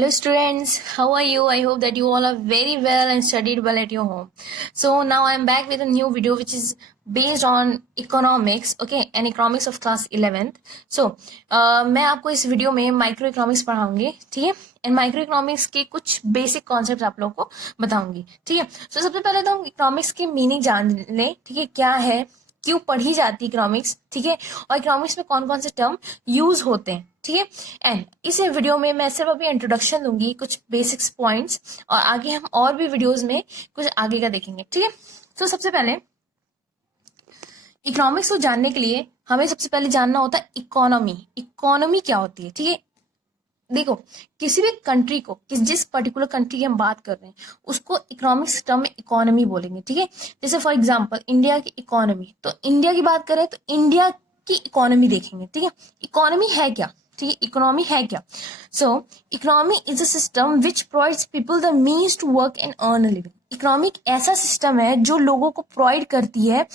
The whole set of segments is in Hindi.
Hello students, how are you? I hope that you all are very well and studied well at your home. So now I'm back with a new video which is based on economics, okay, and economics of class 11th. So मैं आपको इस वीडियो में माइक्रो इकोनॉमिक्स पढ़ाऊंगी, ठीक है, एंड माइक्रो इकोनॉमिक्स के कुछ बेसिक कॉन्सेप्ट आप लोगों को बताऊंगी, ठीक है। तो सबसे पहले तो हम इकोनॉमिक्स की मीनिंग जान लें, ठीक है, क्या है, क्यों पढ़ी जाती है इकोनॉमिक्स, ठीक है, और इकोनॉमिक्स में कौन कौन से टर्म यूज होते हैं, ठीक है। एंड इस वीडियो में मैं सिर्फ अभी इंट्रोडक्शन दूंगी, कुछ बेसिक्स पॉइंट्स, और आगे हम और भी वीडियोस में कुछ आगे का देखेंगे, ठीक है। तो सबसे पहले इकोनॉमिक्स को जानने के लिए हमें सबसे पहले जानना होता है इकोनॉमी। इकोनॉमी क्या होती है, ठीक है। देखो, किसी भी कंट्री को, जिस पर्टिकुलर कंट्री की हम बात कर रहे हैं उसको इकोनॉमिक्स टर्म में इकोनॉमी बोलेंगे, ठीक है। जैसे फॉर एग्जांपल इंडिया की इकोनॉमी, तो इंडिया की बात करें तो इंडिया की इकोनॉमी देखेंगे, ठीक है। इकोनॉमी है क्या, ठीक है, इकोनॉमी है क्या। So economy is a system which provides people the means to work and earn a living. Economic ऐसा सिस्टम है जो लोगों को प्रोवाइड करती है,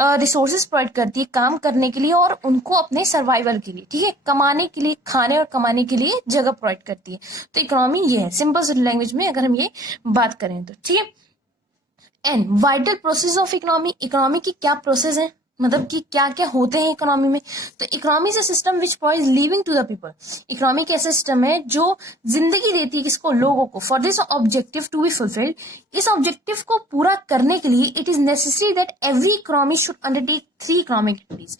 रिसोर्सेज प्रोवाइड करती है काम करने के लिए और उनको अपने सर्वाइवल के लिए, ठीक है, कमाने के लिए, खाने और कमाने के लिए जगह प्रोवाइड करती है। तो इकोनॉमी ये है, सिंपल लैंग्वेज में अगर हम ये बात करें तो, ठीक है। And vital process of economy, economy की क्या प्रोसेस है, मतलब कि क्या क्या होते हैं इकोनॉमी में। तो economy is a system which provides living to the people. Economy एक ऐसा सिस्टम है जो जिंदगी देती है किसको, लोगों को, for this objective to be fulfilled. इस ऑब्जेक्टिव को पूरा करने के लिए it is necessary that every economy should undertake 3 economic activities.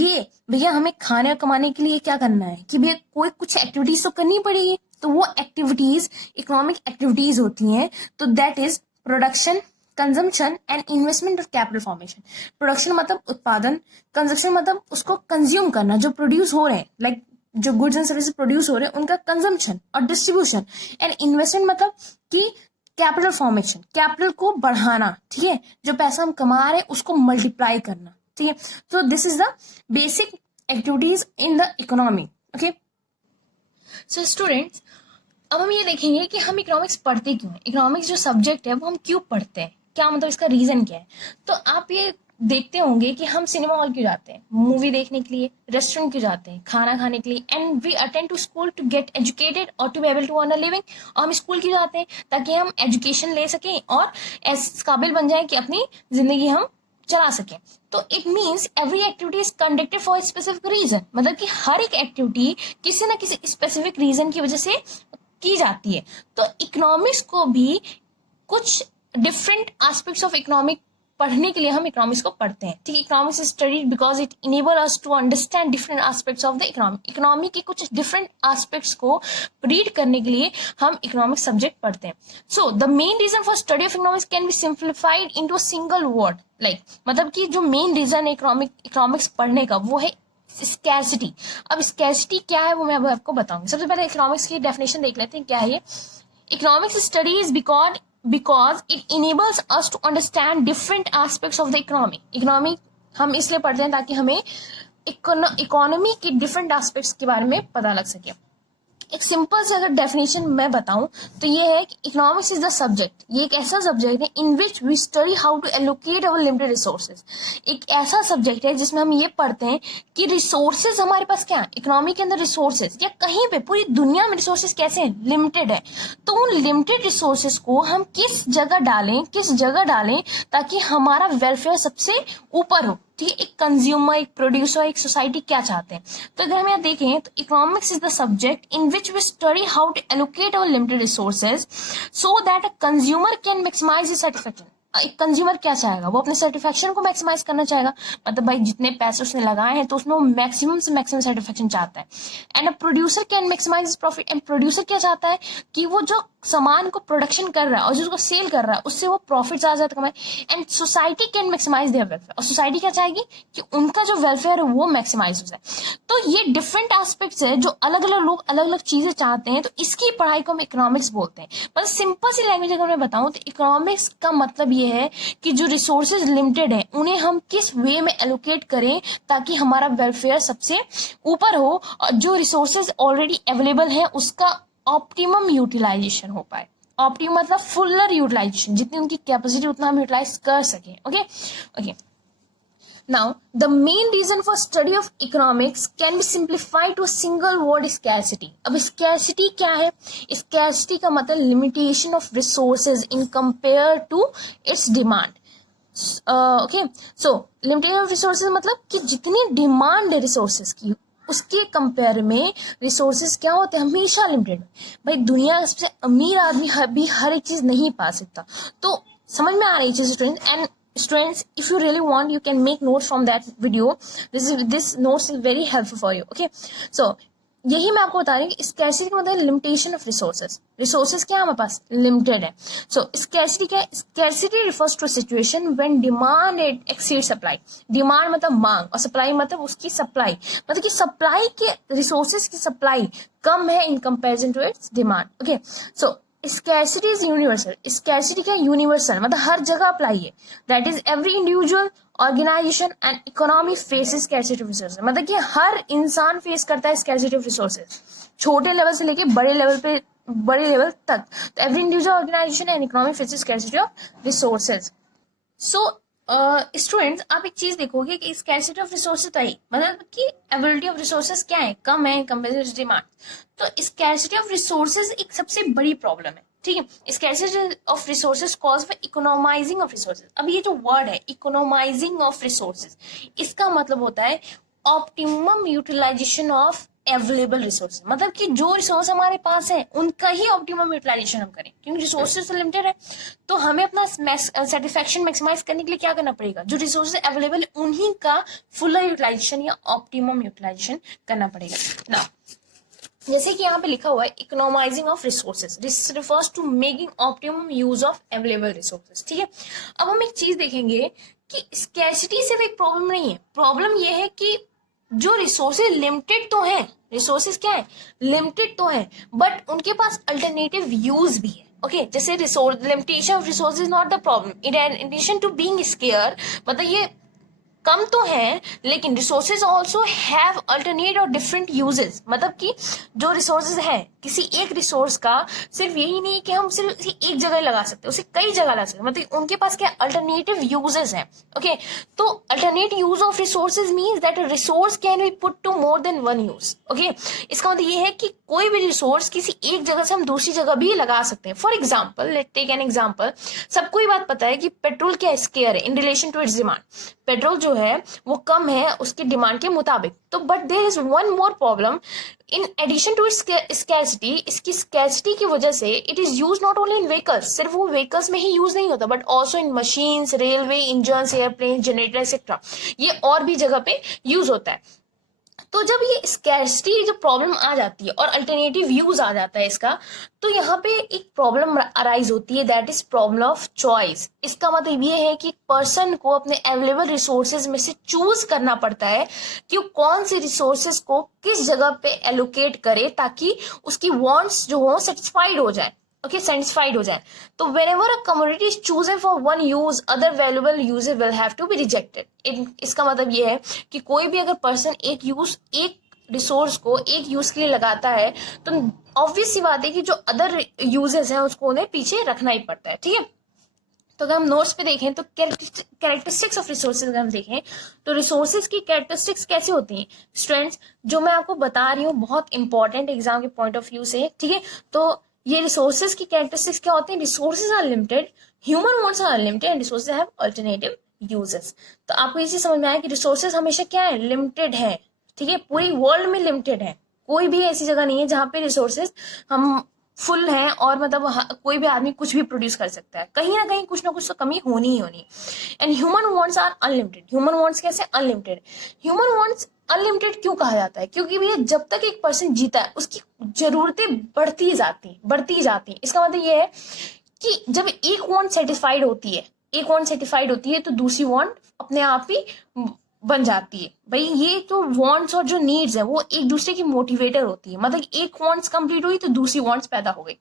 ये भैया हमें खाने और कमाने के लिए क्या करना है कि भैया कोई कुछ एक्टिविटीज तो करनी पड़ेगी, तो वो एक्टिविटीज इकोनॉमिक एक्टिविटीज होती हैं। तो that is production, consumption and investment और कैपिटल फॉर्मेशन। प्रोडक्शन मतलब उत्पादन, कंजम्पशन मतलब उसको कंज्यूम करना, जो प्रोड्यूस हो रहे हैं, लाइक जो गुड्स एंड सर्विसेज प्रोड्यूस हो रहे हैं उनका कंजम्पशन और डिस्ट्रीब्यूशन। एंड इन्वेस्टमेंट मतलब कि कैपिटल फॉर्मेशन, कैपिटल को बढ़ाना, ठीक है, जो पैसा हम कमा रहे हैं उसको मल्टीप्लाई करना, ठीक है। तो this is the basic activities in the economy, okay. So students, अब हम ये देखेंगे कि हम इकोनॉमिक्स पढ़ते क्यों हैं, इकोनॉमिक्स जो सब्जेक्ट है वो हम क्यों पढ़ते हैं, क्या मतलब इसका रीजन क्या है। तो आप ये देखते होंगे कि हम सिनेमा हॉल क्यों जाते हैं, मूवी देखने के लिए, रेस्टोरेंट क्यों जाते हैं, खाना खाने के लिए, and we attend to school to get educated और to be able to earn a living. और हम स्कूल क्यों जाते हैं, ताकि हम एजुकेशन ले सकें और इस काबिल बन जाए कि अपनी जिंदगी हम चला सकें। तो it means every activity is conducted for specific reason, मतलब कि हर एक एक्टिविटी किसी ना किसी स्पेसिफिक रीजन की वजह से की जाती है। तो इकोनॉमिक्स को भी कुछ डिफरेंट एस्पेक्ट्स ऑफ इकोनॉमिक पढ़ने के लिए हम इकोनॉमिक्स को पढ़ते हैं, ठीक है। Economics is studied because it enable us to understand different aspects of the economy. Economy के कुछ डिफरेंट एस्पेक्ट्स को रीड करने के लिए हम इकोनॉमिक्स सब्जेक्ट पढ़ते हैं। So the main reason for study of economics can be simplified into a single word, like मतलब कि जो मेन रीजन है इकोनॉमिक्स पढ़ने का वो है स्कैर्सिटी। अब स्कैर्सिटी क्या है वो मैं अब आपको बताऊंगी। सबसे पहले इकोनॉमिक्स की डेफिनेशन देख लेते हैं, क्या है ये। Economics studies because it enables us to understand different aspects of the economy. Economy हम इसलिए पढ़ते हैं ताकि हमें इकोनॉमी के डिफरेंट एस्पेक्ट्स के बारे में पता लग सके। एक सिंपल से अगर डेफिनेशन मैं बताऊं तो ये है कि इकोनॉमिक्स इज द सब्जेक्ट, ये एक ऐसा सब्जेक्ट है in which we study how to allocate our limited resources. एक ऐसा सब्जेक्ट है जिसमें हम ये पढ़ते हैं कि रिसोर्सेज हमारे पास क्या है, इकोनॉमी के अंदर रिसोर्सेज या कहीं पे पूरी दुनिया में रिसोर्सेज कैसे हैं, लिमिटेड है। तो उन लिमिटेड रिसोर्सेज को हम किस जगह डालें ताकि हमारा वेलफेयर सबसे ऊपर हो, ठीक है। एक कंज्यूमर, एक प्रोड्यूसर, एक सोसाइटी क्या चाहते हैं। तो अगर हम यहाँ देखें तो economics is the subject in which we study how to allocate our limited resources so that a consumer can maximise his satisfaction. एक कंज्यूमर क्या चाहेगा, वो अपने सेटिस्फैक्शन को मैक्सिमाइज करना चाहेगा, मतलब भाई जितने पैसे उसने लगाए हैं तो उसमें वो मैक्सिमम से मैक्सिमम सेटिस्फैक्शन चाहता है। And a producer can maximise his profit, and producer क्या चाहता है कि वो जो सामान को प्रोडक्शन कर रहा है और जो उसको सेल कर रहा है उससे वो प्रॉफिट ज्यादा कमाए। And society can maximise their welfare, और सोसाइटी क्या चाहेगी कि उनका जो वेलफेयर है वो मैक्सिमाइज हो जाए। तो ये डिफरेंट एस्पेक्ट्स है जो अलग अलग लोग अलग अलग चीजें चाहते हैं, तो इसकी पढ़ाई को हम इकोनॉमिक्स बोलते हैं। बस सिंपल सी लैंग्वेज अगर मैं बताऊं तो इकोनॉमिक्स का मतलब ये है कि जो रिसोर्सेज लिमिटेड है उन्हें हम किस वे में एलोकेट करें ताकि हमारा वेलफेयर सबसे ऊपर हो, और जो रिसोर्सेज ऑलरेडी अवेलेबल है उसका ऑप्टिमम यूटिलाइजेशन हो पाए। ऑप्टिमम मतलब फुलर यूटिलाइजेशन, जितनी उनकी कैपेसिटी उतना हम यूटिलाइज कर सकें, okay. Now, the main reason for study of economics can be simplified to a single word scarcity. अब scarcity क्या है? Scarcity का मतलब limitation of resources in compare to its demand. Okay, so limitation of resources मतलब कि जितनी डिमांड है रिसोर्सेज की उसके कंपेयर में रिसोर्सेज क्या होते हैं, हमेशा लिमिटेड. भाई दुनिया का सबसे अमीर आदमी भी हर एक चीज नहीं पा सकता. तो समझ में आ रही चीज students. And students, if you really want, you can make notes from that video. This notes is very helpful for you. Okay, so यही मैं आपको बता रही हूँ कि स्कैर्सिटी का मतलब लिमिटेशन ऑफ रिसोर्सेज. रिसोर्सेज क्या हमारे पास लिमिटेड है. सो स्कैर्सिटी क्या है? Scarcity refers to situation when demand exceed supply. Demand मतलब मांग और सप्लाई मतलब उसकी सप्लाई, मतलब कि सप्लाई के रिसोर्सेज की सप्लाई कम है in comparison to its demand. Okay, so scarcity is universal. Scarcity क्या? यूनिवर्सल मतलब हर जगह अप्लाई है. That is every individual, organisation and economy faces scarcity of resources. मतलब कि हर इंसान फेस करता है स्कैर्सिटी ऑफ रिसोर्सेज, छोटे लेवल से लेके बड़े लेवल तक. तो every individual, organisation and economy faces scarcity of resources. So students, आप एक चीज देखोगे कि स्कैर्सिटी ऑफ रिसोर्सेज तो है, मतलब कि अवेलेबिलिटी ऑफ रिसोर्सेज क्या है, कम है कंपेयर टू डिमांड. तो स्कैर्सिटी ऑफ रिसोर्सेज एक सबसे बड़ी प्रॉब्लम है. ठीक है, scarcity of resources cause by economising of resources. अब ये जो वर्ड है इकोनॉमाइजिंग ऑफ रिसोर्सेज, इसका मतलब होता है optimum utilisation of available resources. मतलब कि जो रिसोर्स हमारे पास है उनका ही ऑप्टिमम यूटिलाइजेशन हम करें, क्योंकि रिसोर्सेज लिमिटेड है. तो हमें अपना सेटिस्फैक्शन मैक्सिमाइज करने के लिए क्या करना पड़ेगा, जो रिसोर्सेज अवेलेबल है उन्हीं का फुल यूटिलाइजेशन या ऑप्टिमम यूटिलाइजेशन करना पड़ेगा. ना जैसे कि यहाँ पे लिखा हुआ है economising of resources, this refers to making optimum use of available resources. ठीक है, अब हम एक चीज देखेंगे कि स्कैर्सिटी सिर्फ एक प्रॉब्लम नहीं है. प्रॉब्लम ये है कि जो रिसोर्सेज लिमिटेड तो हैं, रिसोर्सेज क्या है, लिमिटेड तो है, बट उनके पास अल्टरनेटिव यूज भी है. ओके, जैसे resource limitation of resources not the problem, in addition to being scarce, मतलब ये कम तो है लेकिन रिसोर्सेज ऑल्सो हैव अल्टरनेट और डिफरेंट यूजेस. मतलब कि जो रिसोर्सेज है, किसी एक रिसोर्स का सिर्फ यही नहीं कि हम सिर्फ एक जगह लगा सकते हैं, उसे कई जगह लगा सकते हैं. मतलब उनके पास क्या अल्टरनेटिव यूजेस हैं. ओके, तो alternate use of resources means that resource can be put to more than one use. Okay, इसका मतलब ये है कि कोई भी रिसोर्स किसी एक जगह से हम दूसरी जगह भी लगा सकते हैं. For example, let take an example. सबको ये बात पता है कि पेट्रोल क्या स्केयर है in relation to its demand. Petrol जो है वो कम है उसकी डिमांड के मुताबिक. तो but there is one more problem. In addition to its scarcity, इसकी स्कैर्सिटी की वजह से it is use not only in vehicles, सिर्फ वो व्हीकल्स में ही यूज नहीं होता, but also in machines, railway engine, airplane, generator etcetera. ये और भी जगह पे यूज होता है. तो जब ये स्कैर्सिटी जो प्रॉब्लम आ जाती है और अल्टरनेटिव यूज आ जाता है इसका, तो यहाँ पे एक प्रॉब्लम अराइज होती है, that is problem of choice. इसका मतलब ये है कि पर्सन को अपने अवेलेबल रिसोर्सेज में से चूज करना पड़ता है कि वो कौन से रिसोर्सेज को किस जगह पे एलोकेट करे ताकि उसकी वांट्स जो हो सेटिस्फाइड हो जाए. ओके, सेटिस्फाइड हो जाए. तो whenever a commodity is chosen for one use, other valuable uses will have to be rejected. इसका मतलब ये है कि कोई भी अगर पर्सन एक रिसोर्स को एक यूज के लिए लगाता है तो ऑब्वियस सी बात है कि जो अदर यूजेस हैं उसको उन्हें पीछे रखना ही पड़ता है. ठीक है, तो अगर हम नोट्स पे देखें तो कैरेक्टरिस्टिक्स ऑफ रिसोर्सेज अगर हम देखें तो रिसोर्सेज की कैरेक्टरिस्टिक्स कैसी होती हैं स्टूडेंट्स, जो मैं आपको बता रही हूँ बहुत इंपॉर्टेंट एग्जाम के पॉइंट ऑफ व्यू से. ठीक है, तो ये रिसोर्सेज की कैरेक्टरिस्टिक्स क्या होती हैं, resources are limited, human wants are limited and resources have alternative uses. तो आपको ये चीज समझ में आया कि रिसोर्सेज हमेशा क्या है, लिमिटेड है. ठीक है, पूरी वर्ल्ड में लिमिटेड है, कोई भी ऐसी जगह नहीं है जहाँ पे रिसोर्सेज हम फुल है और मतलब कोई भी आदमी कुछ भी प्रोड्यूस कर सकता है. कहीं ना कहीं कुछ ना कुछ तो कमी होनी ही होनी. And human wants are unlimited. Human wants कैसे अनलिमिटेड, ह्यूमन वांट्स अनलिमिटेड क्यों कहा जाता है, क्योंकि भैया जब तक एक पर्सन जीता है उसकी जरूरतें बढ़ती जाती. इसका मतलब ये है कि जब एक वांट सेटिस्फाइड होती है तो दूसरी वांट अपने आप ही बन जाती है. भाई ये तो वांट्स और जो नीड्स है वो एक दूसरे की मोटिवेटर होती है. मतलब एक वांट्स कंप्लीट हुई तो दूसरी वांट्स पैदा हो गई.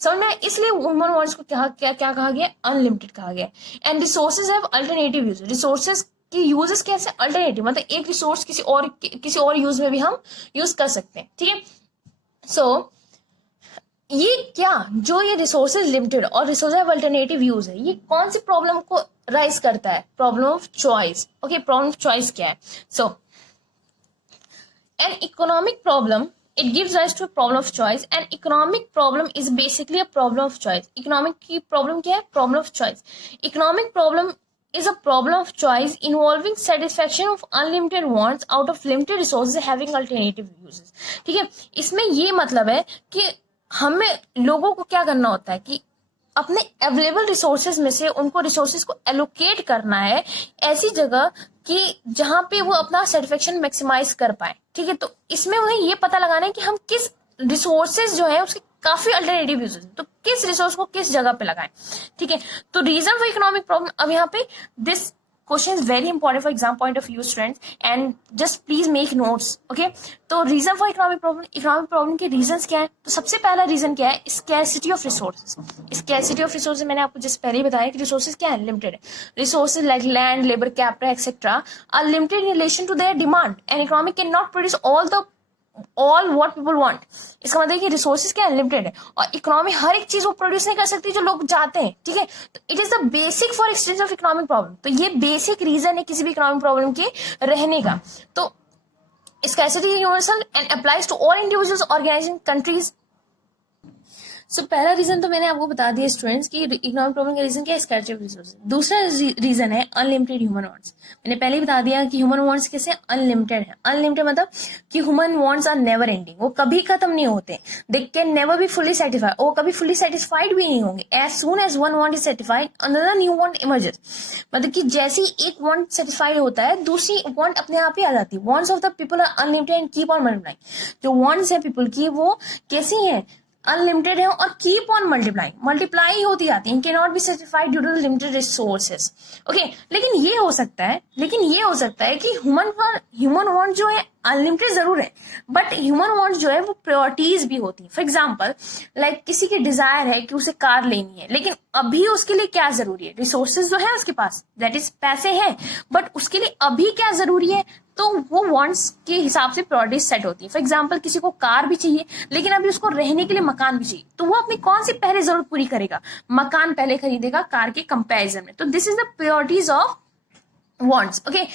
समझ में, इसलिए ह्यूमन वांट्स को क्या कहा गया, अनलिमिटेड कहा गया. And resources have alternative use. Resources की यूजेस कैसे, अल्टरनेटिव, मतलब एक रिसोर्स किसी और यूज में भी हम यूज कर सकते हैं. ठीक है, सो ये क्या, जो ये रिसोर्सेज लिमिटेड और रिसोर्सेज हैव अल्टरनेटिव यूज है, ये कौन सी प्रॉब्लम को राइज करता है problem of choice. Okay, problem of choice क्या है? सो an economic problem, it gives rise to a problem of choice. An economic problem is basically a problem of choice. Economic की problem क्या है? Problem of choice. Economic problem is a problem of choice involving satisfaction of unlimited wants out of limited resources having alternative uses. ठीक है, इसमें ये मतलब है कि हमें लोगों को क्या करना होता है कि अपने अवेलेबल रिसोर्सेज में से उनको रिसोर्सेज को एलोकेट करना है ऐसी जगह कि जहां पे वो अपना सेटिस्फेक्शन मैक्सिमाइज कर पाए। ठीक है, तो इसमें उन्हें ये पता लगाना है कि हम किस रिसोर्सेज जो है उसके काफी अल्टरनेटिव यूजेस, तो किस रिसोर्स को किस जगह पे लगाएं। ठीक है, तो रीजन फॉर इकोनॉमिक प्रॉब्लम, अब यहाँ पे this question is very important for exam point of view students, and just please make notes. Okay, तो रीजन फॉर इकोनॉमिक प्रॉब्लम के रीजंस क्या है? तो सबसे पहला रीजन क्या है? Scarcity of resources. Scarcity of resources मैंने आपको जस्ट पहले ही बताया कि रिसोर्सेज क्या है? लिमिटेड है। Resources like land, labour, capital etcetera are limited in relation to their demand and economy can not produce all what people want. इसका मतलब है कि रिसोर्सेज क्या है? लिमिटेड है, और इकोनॉमी हर एक चीज वो प्रोड्यूस नहीं कर सकती जो लोग चाहते हैं। ठीक है, तो it is the basic for extension of economic problem. तो ये बेसिक रीजन है किसी भी इकोनॉमिक प्रॉब्लम के रहने का। तो scarcity universal and applies to all individuals, organisation, countries. So पहला रीजन तो मैंने आपको बता दिया स्टूडेंट्स की इकोनॉमिक प्रॉब्लम का रीजन क्या है? Scarcity of resources. दूसरा रीजन है अनलिमिटेड ह्यूमन वांट्स। मैंने पहले ही बता दिया कि ह्यूमन वांट्स कैसे अनलिमिटेड है। अनलिमिटेड मतलब कि human wants are never ending, वो कभी खत्म नहीं होते। They can never be fully satisfied, वो कभी फुली सेटिस्फाइड भी नहीं होंगे। As soon as one want is satisfied another new want emerges. मतलब कि जैसे ही एक वांट सेटिस्फाइड होता है दूसरी वांट अपने आप ही आ जाती है। Wants of the people are unlimited and keep on multiplying. जो वांट्स है पीपल की वो कैसी है? अनलिमिटेड है और कीप ऑन मल्टीप्लाइंग, मल्टीप्लाई होती जाती है। Can not be satisfied due to limited resources. Okay, लेकिन ये हो सकता है कि ह्यूमन वांट जो है अनलिमिटेड जरूर है, बट ह्यूमन वांट जो है वो प्रायोरिटीज भी होती है। फॉर एग्जाम्पल लाइक किसी की डिजायर है कि उसे कार लेनी है, लेकिन अभी उसके लिए क्या जरूरी है? रिसोर्सेज जो है उसके पास, दैट इज पैसे हैं, बट उसके लिए अभी क्या जरूरी है? तो वो वांट्स के हिसाब से प्रायोरिटीज सेट होती है। फॉर एग्जाम्पल किसी को कार भी चाहिए लेकिन अभी उसको रहने के लिए मकान भी चाहिए, तो वो अपनी कौन सी पहले जरूरत पूरी करेगा? मकान पहले खरीदेगा कार के कंपैरिजन में। तो this is the priorities of wants. Okay,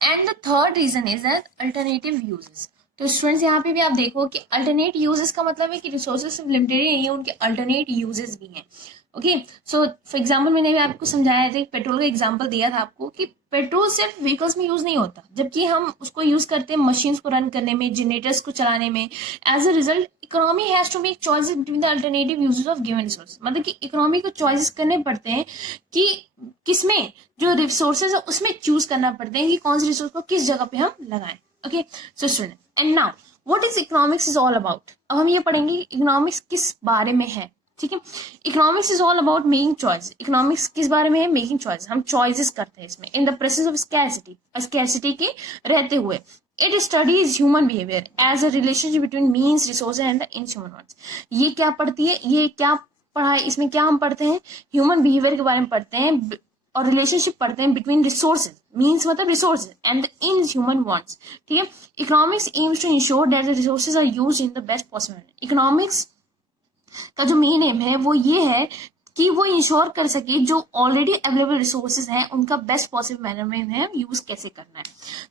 and the third reason is that alternative uses. तो स्टूडेंट्स यहाँ पे भी आप देखो कि अल्टरनेट यूजेस का मतलब है कि रिसोर्सेज सिर्फ लिमिटेड नहीं है, उनके अल्टरनेट यूजेस भी हैं। ओके, सो फॉर एग्जाम्पल मैंने भी आपको समझाया था, पेट्रोल का एग्जाम्पल दिया था आपको कि पेट्रोल सिर्फ व्हीकल्स में यूज नहीं होता, जबकि हम उसको यूज करते हैं मशीन्स को रन करने में, जनरेटर्स को चलाने में। As a result economy has to make choices between the alternative uses of given resource. मतलब कि इकोनॉमी को चॉइसेस करने पड़ते हैं कि किसमें जो रिसोर्सेज है उसमें चूज करना पड़ते हैं कि कौन से रिसोर्स को किस जगह पे हम लगाएं। Okay, so student, and now what is economics is all about. अब हम ये पढ़ेंगे इकोनॉमिक्स किस बारे में है। ठीक है, economics is all about making choice. Economics किस बारे में है? मेकिंग चॉइस, हम चॉइसेस करते हैं इसमें in the presence of scarcity के रहते हुए। It studies human behaviour as a relationship between means, resources and the inhuman wants. ये क्या पढ़ती है? ये क्या पढ़ा है? इसमें क्या हम पढ़ते हैं? ह्यूमन बिहेवियर के बारे में पढ़ते हैं और रिलेशनशिप पढ़ते हैं बिटवीन रिसोर्सेज, मीन्स मतलब resources, and the inhuman wants. ठीक है, economics aims to ensure that the resources are used in the best possible. Economics का जो मेन एम है वो ये है कि वो इंश्योर कर सके जो ऑलरेडी अवेलेबल रिसोर्सेज हैं उनका बेस्ट पॉसिबल मैनर में यूज कैसे करना है।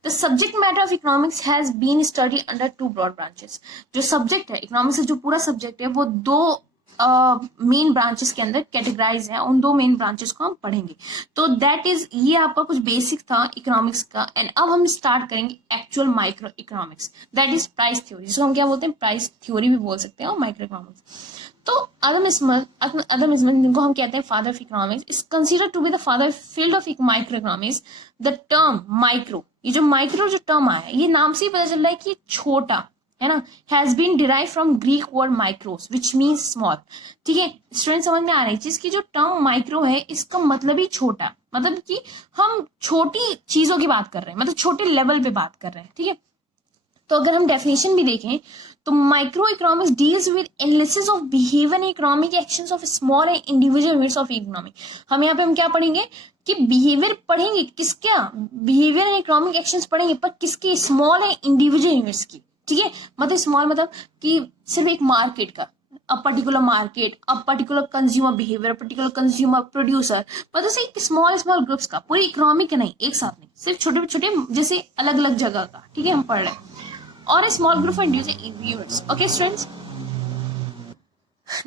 The subject matter of economics has been study under two broad branches. जो सब्जेक्ट है इकोनॉमिक्स का, जो पूरा सब्जेक्ट है वो दो मेन ब्रांचेस के अंदर कैटेगराइज है। उन दो मेन ब्रांचेस को हम पढ़ेंगे। तो दैट इज, ये आपका कुछ बेसिक था इकोनॉमिक्स का। एंड अब हम स्टार्ट करेंगे actual micro economics, that is price theory, जिसको हम क्या बोलते हैं? प्राइस थ्योरी भी बोल सकते हैं, और माइक्रो इकोनॉमिक्स। तो अदम स्मिथ, जिनको हम कहते हैं father of economics, is considered to be the father field of micro economics. The term micro, ये जो माइक्रो जो टर्म आया, ये नाम से ही पता चल रहा है कि छोटा है ना, has been derive from Greek word micros which means small. ठीक है स्टूडेंट, समझ में आ रही चीज की जो टर्म माइक्रो है इसका मतलब ही छोटा, मतलब कि हम छोटी चीजों की बात कर रहे हैं, मतलब छोटे लेवल पे बात कर रहे हैं। ठीक है, तो अगर हम डेफिनेशन भी देखें तो micro economics deals with analysis of behaviour and economic actions of small and individual units of economy. हम यहाँ पे हम क्या पढ़ेंगे कि बिहेवियर पढ़ेंगे, किसका? बिहेवियर एंड इकोनॉमिक एक्शंस पढ़ेंगे, पर किसके? स्मॉल एंड इंडिविजुअल यूनिट्स की। ठीक है, मतलब स्मॉल मतलब कि सिर्फ एक मार्केट का, a particular market, a particular consumer behaviour, particular consumer producer, मतलब से स्मॉल स्मॉल ग्रुप्स का, पूरी इकोनॉमी का नहीं, एक साथ नहीं, सिर्फ छोटे छोटे जैसे अलग अलग जगह का, ठीक है, हम पढ़ रहे हैं, और a small group of individuals. Okay students,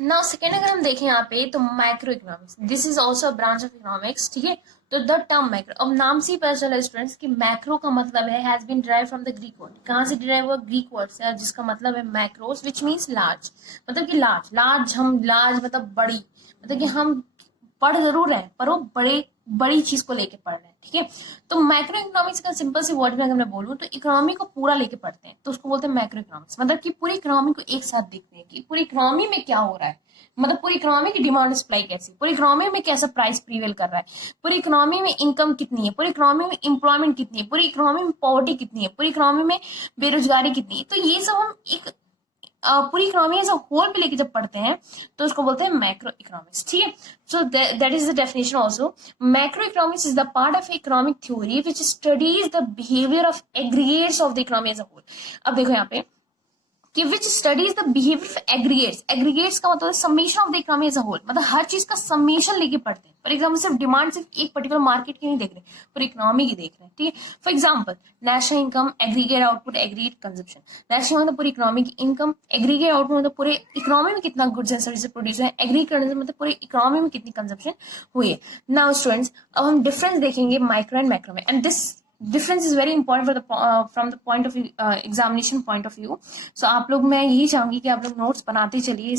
now second अगर हम देखें यहाँ पे तो micro economics, this is also a branch of economics, ठीक है। तो द टर्म माइक्रो, अब नाम से ही पता चला स्टूडेंट्स कि मैक्रो का मतलब है has been derive from the Greek word, कहाँ से डिराइव हुआ, ग्रीक वर्ड से, जिसका मतलब है मैक्रोस, विच मीन्स लार्ज, मतलब कि लार्ज, लार्ज हम लार्ज मतलब बड़ी, मतलब कि हम पढ़ जरूर रहे हैं पर वो बड़े बड़ी चीज को लेके पढ़ रहे हैं, ठीक है। तो माइक्रो इकोनॉमिक्स का सिंपल सी वर्ड में अगर मैं बोलूँ तो इकोनॉमी को पूरा लेके पढ़ते हैं, तो उसको बोलते हैं माइक्रो इकोनॉमिक्स, मतलब कि पूरी इकोनॉमी को एक साथ देखते हैं कि पूरी इकोनॉमी में क्या हो रहा है, मतलब पूरी इकोनॉमी की डिमांड सप्लाई कैसी, पूरी इकोनॉमी में कैसा प्राइस प्रीवेल कर रहा है, पूरी इकोनॉमी में इनकम कितनी है, पूरी इकोनॉमी में एम्प्लॉयमेंट कितनी है, पूरी इकोनॉमी में पॉवर्टी कितनी है, पूरी इकोनॉमी में बेरोजगारी कितनी है। तो ये सब हम एक पूरी इकोनॉमी एज अ होल पे लेके जब पढ़ते हैं तो उसको बोलते हैं मैक्रो इकोनॉमिक्स, ठीक है। So that is the definition also. Macro economics is the part of economic theory which studies the behaviour of aggregates of the economy as a whole. अब देखो यहाँ पे कि which studies the behaviour of aggregates, aggregates का मतलब summation of the economy as a whole, मतलब हर चीज का समेशन लेके पढ़ते हैं। फॉर एग्जाम्पल सिर्फ डिमांड सिर्फ एक पर्टिकुलर मार्केट की नहीं देख रहे, पूरी इकोनॉमी की देख रहे हैं, ठीक है। For example national income, aggregate output, aggregate consumption. National मतलब पूरी इकोनॉमी की इनकम, एग्रीगेट आउटपुट मतलब पूरे इकोनॉमी में कितना गुड्स एंड सर्विसेज प्रोड्यूस है, एग्रीगेट मतलब पूरी इकोनॉमी में कितनी कंजप्शन हुई है। नाउ स्टूडेंट्स, अब हम डिफरेंस देखेंगे माइक्रो एंड मैक्रो में, and this difference is very important for the from the point of examination point of view. So आप लोग, मैं यही चाहूंगी कि आप लोग नोट्स बनाते चलिए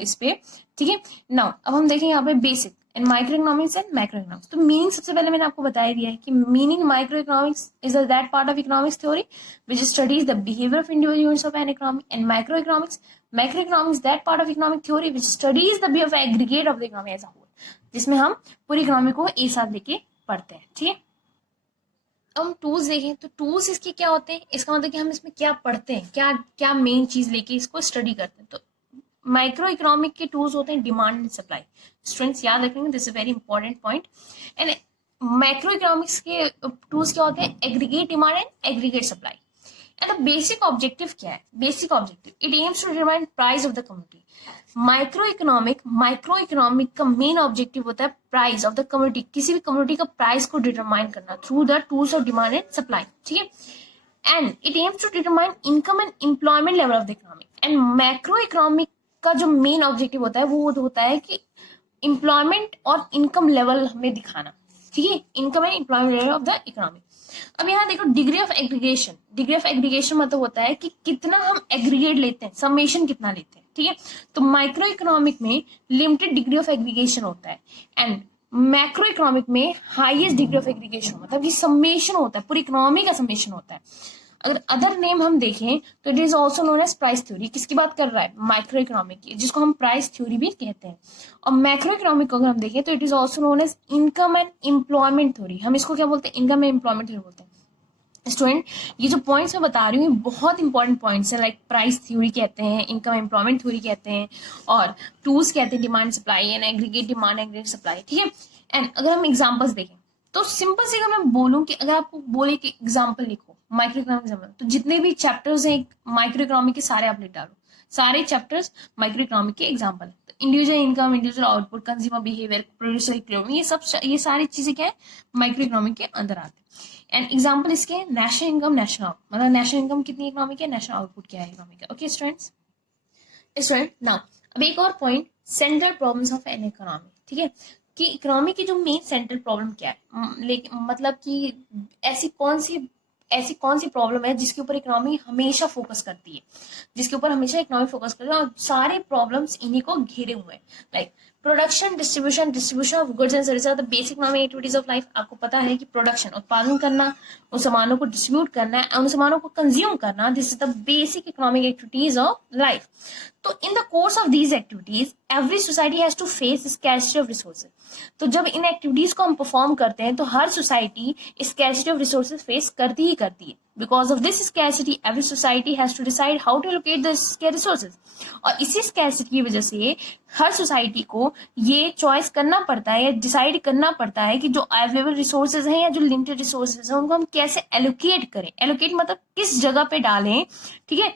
इस पे, ठीक है। नाउ अब हम देखें यहाँ पे basic in micro economics and macro economics. तो मीनिंग सबसे पहले मैंने आपको बताया दिया है कि meaning micro economics is that part of economics theory which studies the behaviour of individual units of an economy, and micro economics that part of economic theory which studies the behaviour of aggregate of the economy as a whole, जिसमें हम पूरी इकोनॉमी को एक साथ लेके पढ़ते हैं, ठीक है। हम टूल्स देखें तो टूल्स इसके क्या होते हैं, इसका मतलब कि हम इसमें क्या पढ़ते हैं, क्या क्या मेन चीज लेके इसको स्टडी करते हैं। तो माइक्रो इकोनॉमिक के टूल्स होते हैं डिमांड एंड सप्लाई। स्टूडेंट्स याद रखेंगे, this is very important point. And micro economics के टूल्स क्या होते हैं, aggregate demand and aggregate supply. And the basic objective क्या है, basic objective it aims to determine price of the community. Micro economic का मेन ऑब्जेक्टिव होता है प्राइस ऑफ द कम्युनिटी, किसी भी कम्युनिटी का प्राइस को डिटरमाइन करना through the tools of demand and supply, ठीक है। And it aims to determine income and employment level of the economy. And macro economic का जो मेन ऑब्जेक्टिव होता है वो होता है कि एम्प्लॉयमेंट और इनकम लेवल हमें दिखाना, ठीक है, income and employment level of the economy. अब यहाँ देखो degree of aggregation, degree of aggregation मतलब होता है कि कितना हम एग्रीगेट लेते हैं, समेशन कितना लेते हैं, ठीक है। तो माइक्रो इकोनॉमिक में लिमिटेड डिग्री ऑफ एग्रीगेशन होता है, एंड मैक्रो इकोनॉमिक में हाईएस्ट डिग्री ऑफ एग्रीगेशन, मतलब कि समेशन होता है, पूरी इकोनॉमी का समेशन होता है। अगर अदर नेम हम देखें तो it is also known as price theory. किसकी बात कर रहा है, माइक्रो इकोनॉमिक की, जिसको हम प्राइस थ्योरी भी कहते हैं। और मैक्रो इकोनॉमिक को अगर हम देखें तो it is also known as income and employment theory. हम इसको क्या बोलते हैं, इनकम एंड एम्प्लॉयमेंट थ्योरी बोलते हैं। स्टूडेंट, ये जो पॉइंट्स मैं बता रही हूँ बहुत इंपॉर्टेंट पॉइंट्स हैं, लाइक प्राइस थ्योरी कहते हैं, इनकम एम्प्लॉयमेंट थ्योरी कहते हैं, और टूल्स कहते हैं demand supply and aggregate demand aggregate supply, ठीक है। एंड अगर हम एग्जांपल्स देखें तो सिंपल से अगर मैं बोलूँ कि अगर आपको बोले कि एग्जाम्पल लिखो माइक्रो इकोनॉमिक एग्जाम्पल, तो जितने भी चैप्टर्स हैं माइक्रो इकोनॉमिक के सारे आप लिख डालो, सारे चैप्टर्स माइक्रो इकोनॉमिक के एग्जाम्पल है। तो individual income, individual output, consumer behaviour, producer economy, ये सारी चीजें क्या है, माइक्रो इकोनॉमिक के अंदर आते हैं। एंड एग्जाम्पल इसके नेशनल इनकम, नेशनल आउटपुट, मतलब नेशनल इनकम कितनी इकोनॉमिक है, नेशनल आउटपुट क्या है इकोनॉमिक है। ओके स्टूडेंट्स, नाउ अब एक और point, central problems of an economy, ठीक है, कि इकोनॉमी की जो मेन सेंट्रल प्रॉब्लम क्या है, लेकिन मतलब कि ऐसी कौन सी प्रॉब्लम है जिसके ऊपर इकोनॉमी हमेशा फोकस करती है, जिसके ऊपर हमेशा इकोनॉमी फोकस करती है, और सारे प्रॉब्लम्स इन्हीं को घेरे हुए हैं। Like production, distribution of goods and services, the basic economic activities of life. आपको पता है कि प्रोडक्शन, उत्पादन करना, उन सामानों को डिस्ट्रीब्यूट करना है, उन सामानों को कंज्यूम करना, this is the basic economic activities of life. तो in the course of these activities every society has to face scarcity of resources. तो जब इन एक्टिविटीज को हम परफॉर्म करते हैं तो हर society scarcity of resources face करती ही करती है। Because of this scarcity every society has to decide how to allocate the resources. और इसी स्कैर्सिटी की वजह से हर सोसाइटी को ये चॉइस करना पड़ता है या डिसाइड करना पड़ता है कि जो अवेलेबल रिसोर्सेज हैं या जो लिमिटेड रिसोर्सेज हैं उनको हम कैसे एलोकेट करें। एलोकेट मतलब किस जगह पे डालें, ठीक है,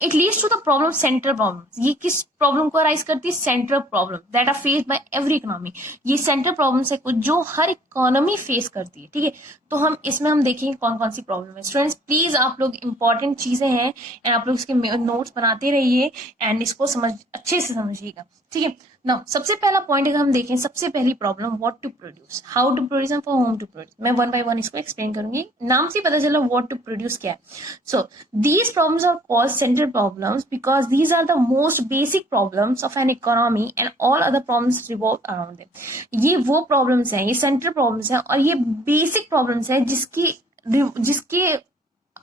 it leads to the problem central problem. ये किस प्रॉब्लम को अराइज करती है? Central problem that are faced by every economy. ये सेंट्रल प्रॉब्लम्स है कुछ जो हर इकोनॉमी फेस करती है, ठीक है। तो हम इसमें हम देखेंगे कौन कौन सी प्रॉब्लम है। स्टूडेंट्स प्लीज आप लोग इंपॉर्टेंट चीजें हैं एंड आप लोग इसके नोट्स बनाते रहिए एंड इसको अच्छे से समझिएगा, ठीक है। नाउ सबसे पहला पॉइंट अगर हम देखें, सबसे पहली problem what to produce, how to produce and for whom to produce. मैं वन बाय वन इसको एक्सप्लेन करूंगी, नाम से पता चला व्हाट टू प्रोड्यूस क्या है। So these problems are called central problems because these are the most basic problems of an economy and all other problems revolve around them. ये वो प्रॉब्लम्स हैं, ये सेंट्रल प्रॉब्लम्स हैं और ये बेसिक प्रॉब्लम्स हैं जिसके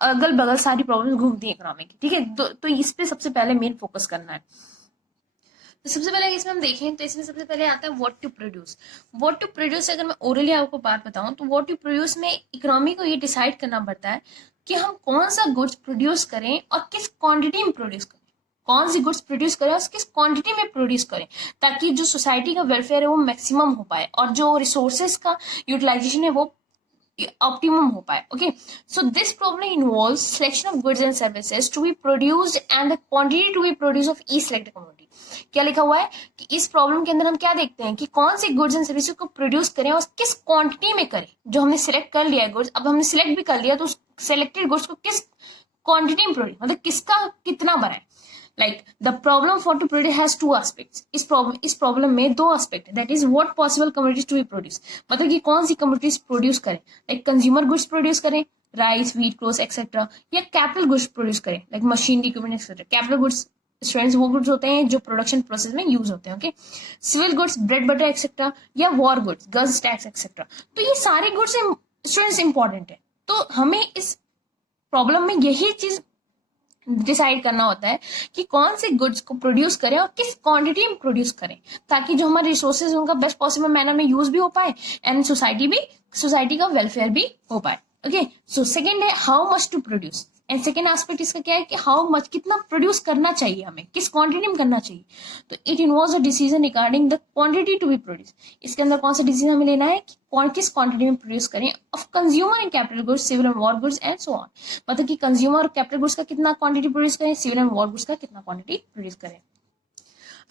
अगल बगल सारी प्रॉब्लम्स घूमती है इकोनॉमी की, ठीक है। तो इस पे सबसे पहले मेन फोकस करना है। तो सबसे पहले इसमें हम देखें तो इसमें सबसे पहले आता है what to produce. What to produce अगर मैं ओरली आपको बात बताऊं तो व्हाट टू प्रोड्यूस में इकोनॉमी को ये डिसाइड करना पड़ता है कि हम कौन सा गुड्स प्रोड्यूस करें और किस क्वांटिटी में प्रोड्यूस करें, कौन सी गुड्स प्रोड्यूस करें और किस क्वांटिटी में प्रोड्यूस करें, ताकि जो सोसाइटी का वेलफेयर है वो मैक्सिमम हो पाए और जो रिसोर्सेज का यूटिलाइजेशन है वो ऑप्टिमम हो पाए। Okay, so this problem involves selection of goods and services to be produced and the quantity to be produce of each selected commodity. क्या लिखा हुआ है कि इस प्रॉब्लम के अंदर हम क्या देखते हैं कि कौन सी गुड्स एंड सर्विसेज को प्रोड्यूस करें और किस क्वांटिटी में करें। जो हमने सिलेक्ट कर लिया है गुड्स, अब हमने सिलेक्ट भी कर लिया तो उस सिलेक्टेड गुड्स को किस क्वांटिटी में प्रोड्यूस, मतलब किसका कितना बनाए। Like the problem for to produce has two aspects. इस प्रॉब्लम में दो एस्पेक्ट है, that is what possible commodities to be produced, मतलब कि कौन सी commodities प्रोड्यूस करें, लाइक कंज्यूमर गुड्स प्रोड्यूस करें, राइस, व्हीट, क्लोथ्स एक्सेट्रा, या कैपिटल गुड्स प्रोड्यूस करें, like machinery equipment etcetera. Capital goods students वो गुड्स होते हैं जो प्रोडक्शन प्रोसेस में यूज होते हैं, okay. Civil goods, bread butter etcetera, या war goods, guns, tanks etcetera. तो ये सारे गुड्स स्टूडेंट्स इंपॉर्टेंट है। तो हमें इस प्रॉब्लम में यही चीज डिसाइड करना होता है कि कौन से गुड्स को प्रोड्यूस करें और किस क्वांटिटी में प्रोड्यूस करें, ताकि जो हमारे रिसोर्सेज उनका बेस्ट पॉसिबल मैनर में यूज भी हो पाए एंड सोसाइटी का वेलफेयर भी हो पाए। ओके, सो सेकंड है how much to produce, and second aspect इसका क्या है कि हाउ मच, कितना प्रोड्यूस करना चाहिए हमें, किस क्वांटिटी में करना चाहिए। तो it involves a decision regarding the quantity to be produce. इसके अंदर कौन सा डिसीजन हमें लेना है कि किस क्वांटिटी में प्रोड्यूस करें of consumer and capital goods, civil and war goods and so on. मतलब कि कंज्यूमर और कैपिटल गुड्स का कितना क्वांटिटी प्रोड्यूस करें, सिविल एंड वॉर गुड्स का कितना क्वांटिटी प्रोड्यूस करें।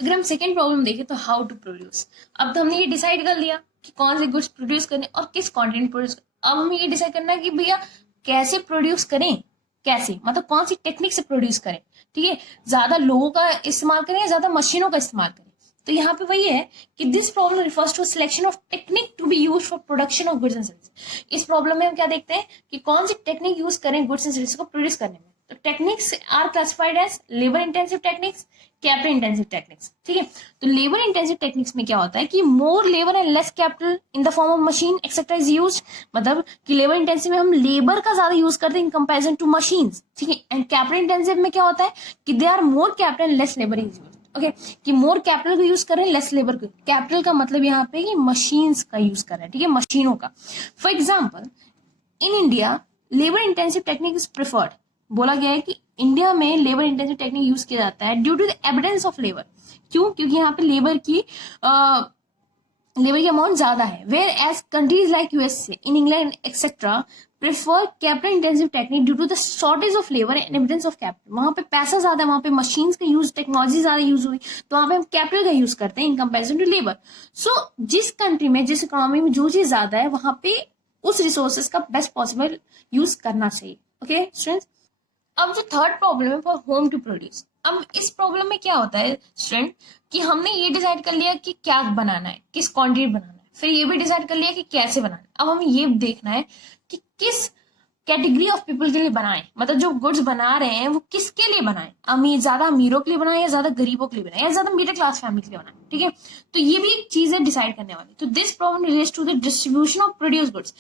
अगर हम सेकेंड प्रॉब्लम देखें तो हाउ टू प्रोड्यूस। अब तो हमने ये डिसाइड कर लिया कि कौन से गुड्स प्रोड्यूस करें और किस क्वांटिटी में प्रोड्यूस करें। अब हमें ये डिसाइड करना है कि भैया कैसे प्रोड्यूस करें, कैसे मतलब कौन सी टेक्निक से प्रोड्यूस करें, ठीक है। ज्यादा लोगों का इस्तेमाल करें या ज्यादा मशीनों का इस्तेमाल करें। तो यहाँ पे वही है कि this problem refers to selection of technique to be use for production of goods and services. इस प्रॉब्लम में हम क्या देखते हैं कि कौन सी टेक्निक यूज करें गुड्स एंड सर्विसेज को प्रोड्यूस करने में। तो techniques are classified as labour intensive techniques, capital intensive techniques, ठीक है। तो लेबर इंटेंसिव टेक्निक्स में क्या होता है कि more labour and less capital in the form of machine etcetera is used. मतलब कि लेबर इंटेंसिव में हम लेबर का ज्यादा यूज करते हैं इन कंपैरिजन टू मशीन्स, ठीक है। एंड कैपिटल इंटेंसिव में क्या होता है कि they are more capital and less labour is used, okay. कि मोर कैपिटल को यूज करें, लेस लेबर को। कैपिटल का मतलब यहाँ पे कि मशीन्स का यूज कर रहे हैं, ठीक है, मशीनों का। For example in India labour intensive technique is preferred. बोला गया है कि इंडिया में लेबर इंटेंसिव टेक्निक यूज किया जाता है due to the evidence of labour. क्यों? क्योंकि यहाँ पे लेबर की अमाउंट ज्यादा है। Whereas countries like USA, in England etcetera prefer capital intensive technique due to the shortage of labour and evidence of capital. वहां पे पैसा ज्यादा है, वहां पे मशीन्स का यूज, टेक्नोलॉजी ज्यादा यूज हुई, तो वहां पे हम कैपिटल का यूज करते हैं इन कंपेरिजन टू लेबर। सो जिस कंट्री में, जिस इकोनॉमी में जो चीज ज्यादा है वहां पे उस रिसोर्सेज का बेस्ट पॉसिबल यूज करना चाहिए, ओके स्टूडेंट्स। अब जो थर्ड प्रॉब्लम है फॉर होम टू प्रोड्यूस। अब इस प्रॉब्लम में क्या होता है स्टूडेंट कि हमने ये डिसाइड कर लिया कि क्या बनाना है, किस क्वांटिटी बनाना है, फिर ये भी डिसाइड कर लिया कि कैसे बनाना है। अब हमें ये देखना है कि किस कैटेगरी ऑफ पीपल के लिए बनाएं, मतलब जो गुड्स बना रहे हैं वो किसके लिए बनाएं, ज्यादा अमीरों के लिए बनाएं या ज्यादा गरीबों के लिए बनाएं या ज्यादा मिडिल क्लास फैमिली के लिए बनाएं, ठीक है। तो ये भी एक चीज है डिसाइड करने वाली। तो this problem relates to the distribution of produce goods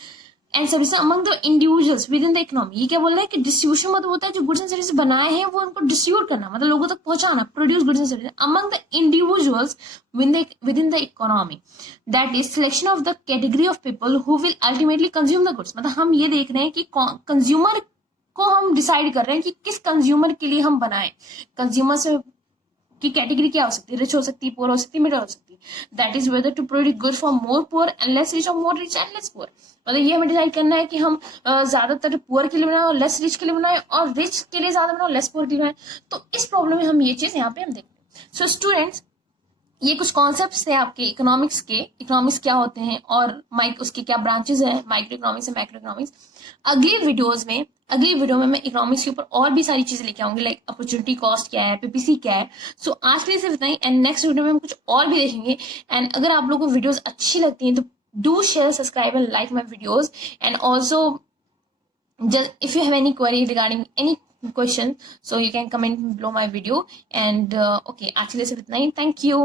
and services among the individuals within the economy. ये क्या बोल रहा है कि डिस्ट्रीब्यूशन मतलब होता है जो गुड्स एंड सर्विसेज बनाए हैं वो उनको डिस्ट्रीब्यूट करना, मतलब लोगों तक पहुंचाना, produce goods and services among the individuals within the economy. That is selection of the category of people who will ultimately consume the goods. मतलब हम ये देख रहे हैं कि कंज्यूमर को हम डिसाइड कर रहे हैं कि किस कंज्यूमर के लिए हम बनाएं। कंज्यूमर से कि कैटेगरी क्या हो सकती है, रिच हो सकती है, पुअर हो सकती है, मिडिल हो सकती है. That is whether to produce good for more poor and less rich, और more rich and less poor. मतलब ये हमें डिसाइड करना है कि हम ज्यादातर पुअर के लिए बनाए और लेस रिच के लिए बनाए, और रिच के लिए ज्यादा बनाए और लेस पुअर के लिए बनाए. तो इस प्रॉब्लम में हम ये चीज यहाँ पे हम देखते हैं. सो स्टूडेंट्स, ये कुछ कॉन्सेप्ट्स थे आपके इकोनॉमिक्स के. इकोनॉमिक्स क्या होते हैं और उसके क्या ब्रांचेस हैं, माइक्रो इकोनॉमिक्स और मैक्रो इकोनॉमिक्स. अगली वीडियो में मैं इकोनॉमिक्स के ऊपर और भी सारी चीजें लेके आऊंगी, लाइक अपॉर्चुनिटी कॉस्ट क्या है, पीपीसी क्या है. सो आज के लिए सिर्फ इतना ही, एंड नेक्स्ट वीडियो में हम कुछ और भी देखेंगे. एंड अगर आप लोगों को वीडियोस अच्छी लगती हैं तो do share, subscribe and like my videos. And also just if you have any query regarding any question, so you can comment below my video. And okay, actually सिर्फ इतना ही. Thank you.